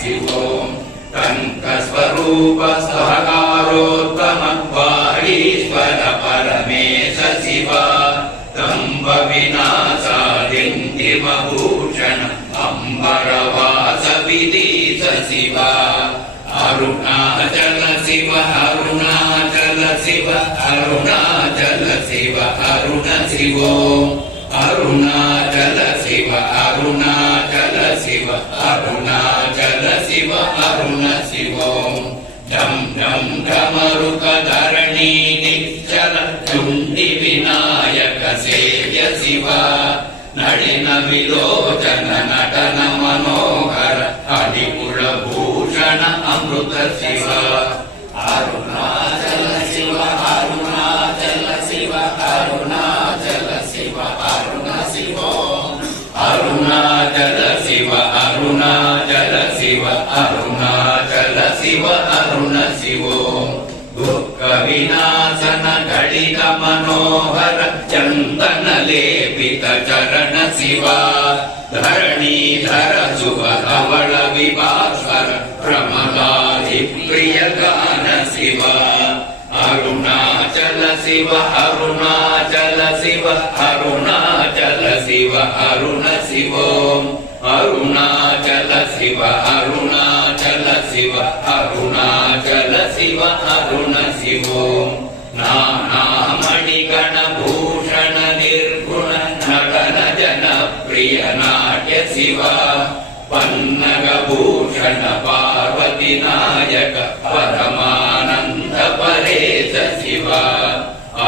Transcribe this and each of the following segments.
शिवों तन्कस्वरूप सहकारोत्तम वागीश्वर परमेश शिवा तंब विनाशादिन्दिमभूषण अंबरवास विदीश शिवा अरुणाचल शिव अरुणाचल शिव अरुणाचल शिव अरुण शिवो अरुणाचल शिव अरुणाचल शिव अरुणाचल शिव अरुण शिवो डम डम डमरुक धरणी निश्चल चुंडि विनायक सेव्य शिवा नलिन विलोचन नटन मनोहर हरिपुर भूषण अमृत शिवा अरुणाचल शिव अरुणाचल शिव अरुणाचल शिव अरुण शिवो अरुणाचल शिव अरुणाचल शिव अरुणाचल शिव अरुण शिवो दुःख विनाशन घटित मनोहर चंदन लेपित चरण शिवा धरणीधर शुभ धवल विभास्वर प्रमदाधि प्रिय गान शिवा अरुणाचल शिव अरुणाचल शिव अरुणाचल शिव अरुण शिवो अरुणाचल शिव अरुणाचल शिव अरुणाचल शिव अरुण शिवो नाना मणिगण भूषण निर्गुण नटन जन प्रिय नाट्य शिवा पन्नग भूषण पार्वती नायक परमानंद परेश शिवा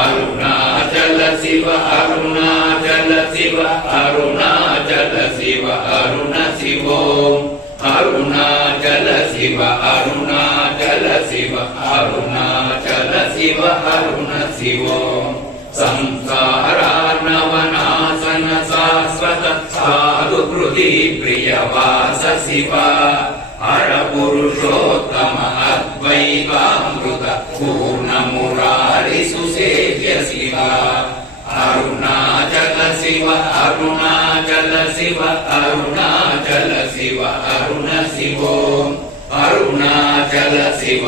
अरुणाचल शिव अरुणाचल शिव अरुणाचल शिव अरुण शिवो अरुणाचल शिव अरुणाचल शिव अरुणाचल शिव अरुण शिवो संसारार्णवनाशन शाश्वत साधु हृदि प्रियवास शिवा हर पुरुषोत्तम अद्वैतामृत पूर्ण मुरारि सुसेव्य शिवा अरुणाचल शिव अरुणाचल शिव अरुणाचल शिव अरुण शिवो अरुणाचल शिव